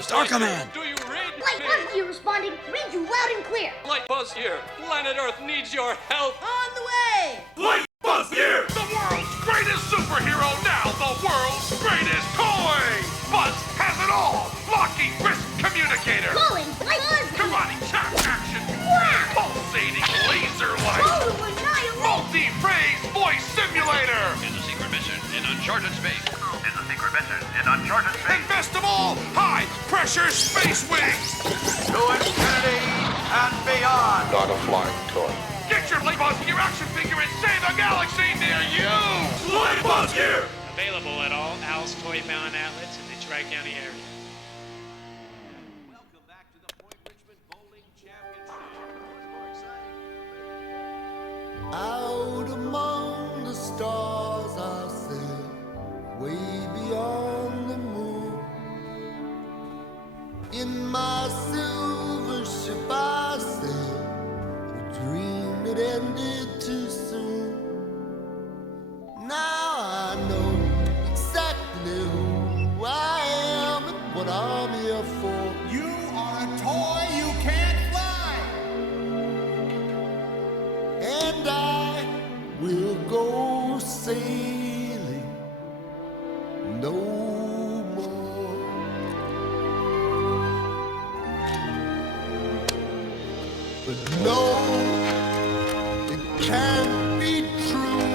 Star Command! Do you read Light Buzzyear responding. Read you loud and clear. Light Buzzyear, planet Earth needs your help. On the way. Light Buzzyear! The world's greatest superhero, now the world's greatest toy! Buzz has it all! Locking wrist communicator! Glowing Light Buzz. Karate chop action! Wow. Pulsating laser light! Total annihilation. Multi-phrase voice simulator! Is a secret mission in uncharted space. Is a secret mission in uncharted space. And best of all, high-pressure space wings! To infinity and beyond. Not a flying toy. Get your Light Buzzyear action figure and save a galaxy near you! Light Buzzyear! Available at all Al's Toy Bound outlets in the Tri-County area. Welcome back to the Point Richmond Bowling Championship. More exciting. Out among the stars I sail, way beyond the moon. In my silver ship I sail, a dream that ended too soon. Now I know exactly who I am and what I'm here for. You are a toy you can't fly. And I will go sailing no more. But no, it can't be true.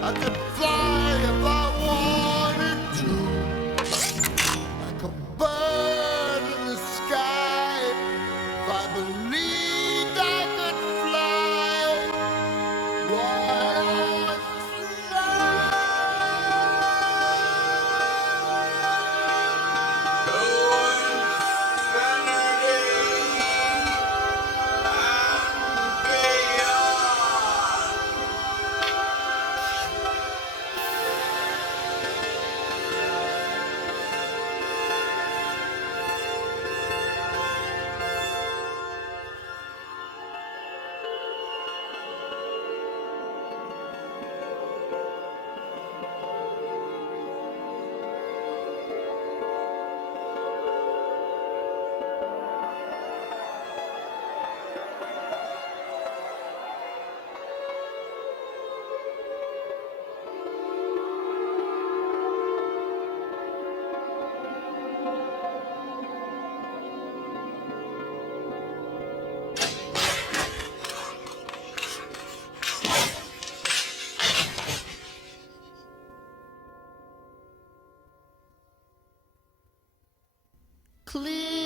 I could fly if I wanted to, like a bird in the sky. If I believed I could fly, why not fly? Clear